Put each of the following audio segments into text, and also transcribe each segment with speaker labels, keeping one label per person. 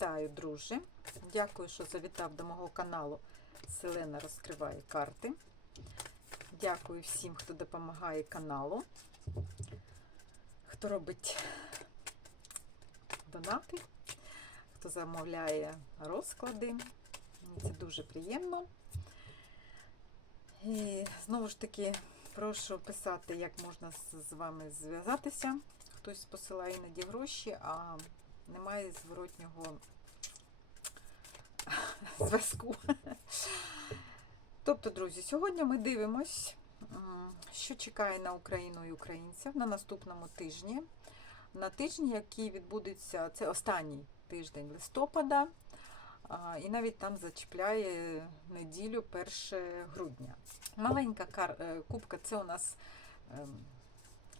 Speaker 1: Вітаю, друже! Дякую, що завітав до мого каналу Селена розкриває карти. Дякую всім, хто допомагає каналу, хто робить донати, хто замовляє розклади. Мені це дуже приємно. І знову ж таки прошу писати, як можна з- вами зв'язатися. Хтось посилає іноді гроші, а немає зворотнього зв'язку. Тобто, друзі, сьогодні ми дивимось, що чекає на Україну і українців на наступному тижні. На тижні, який відбудеться, це останній тиждень листопада, і навіть там зачіпляє неділю 1 грудня. Маленька е, кубка це у нас ем,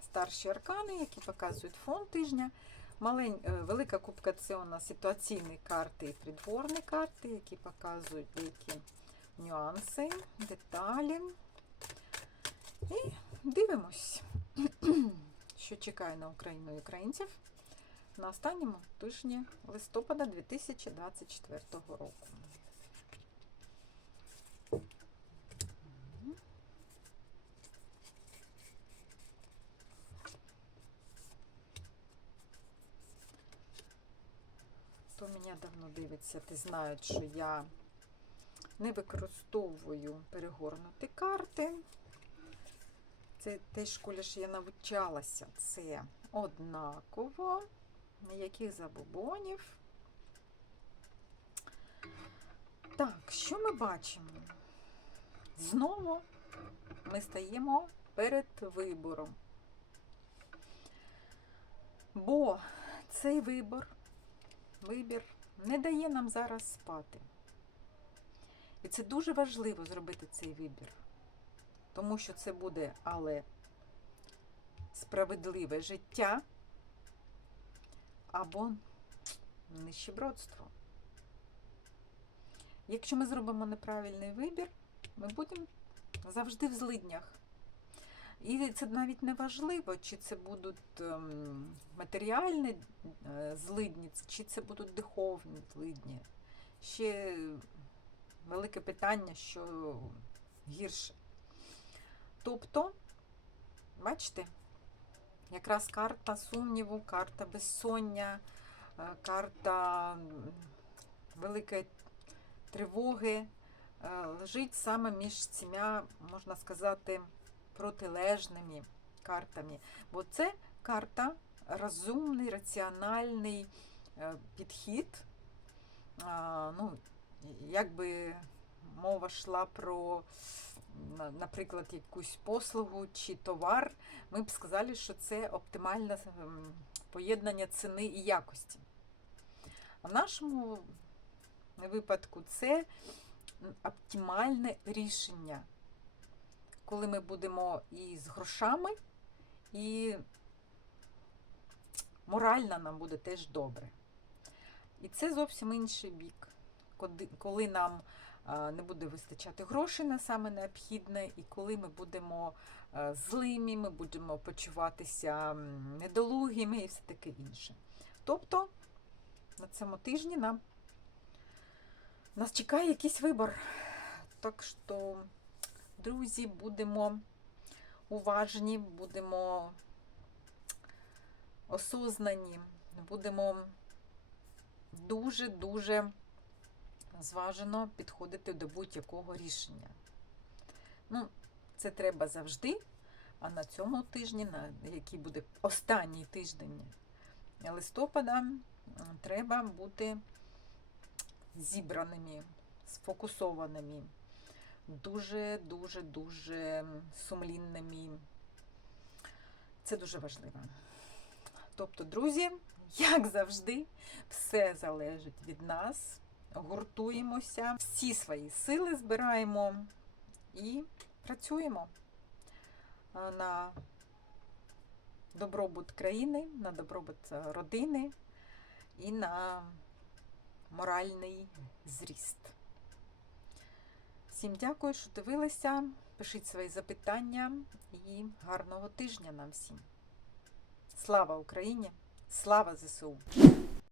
Speaker 1: старші аркани, які показують фон тижня. Малень... е, Велика кубка це у нас ситуаційні карти і придворні карти, які показують деякі нюанси, деталі. І дивимось, що чекає на Україну і українців на останньому тижні листопада 2024 року. Хто мене давно дивиться, ти знають, що я не використовую перегорнуті карти. Це те школі ж я навчалася. Це однаково. Ніяких забобонів. Так, що ми бачимо? Знову ми стаємо перед вибором. Бо цей вибор вибір не дає нам зараз спати. І це дуже важливо зробити цей вибір. Тому що це буде але справедливе життя або нищебродство. Якщо ми зробимо неправильний вибір, ми будемо завжди в злиднях. І це навіть не важливо, чи це будуть ем, матеріальні е, злидні, чи це будуть духовні злидні. Ще велике питання, що гірше. Тобто, бачите, якраз карта сумніву, карта безсоння, е, карта великої тривоги е, лежить саме між цими, можна сказати, протилежними картами. Бо це карта розумний, раціональний е, підхід. Ну, якби мова йшла про, наприклад, якусь послугу чи товар, ми б сказали, що це оптимальне ем, поєднання ціни і якості. В нашому випадку це оптимальне рішення коли ми будемо і з грошами, і морально нам буде теж добре. І це зовсім інший бік, коли- нам не буде вистачати грошей на саме необхідне, і коли ми будемо злими, ми будемо почуватися недолугими і все таке інше. Тобто на цьому тижні нам нас чекає якийсь вибор. Так що друзі, будемо уважні, будемо осознані, будемо дуже-дуже зважено підходити до будь-якого рішення. Ну, це треба завжди, а на цьому тижні, на який буде останній тиждень листопада, треба бути зібраними, сфокусованими дуже, дуже, дуже сумлінними. Це дуже важливо. Тобто, друзі, як завжди, все залежить від нас. Гуртуємося, всі свої сили збираємо і працюємо на добробут країни, на добробут родини і на моральний зріст. Всім дякую, що дивилися. Пишіть свої запитання і гарного тижня нам всім. Слава Україні! Слава ЗСУ!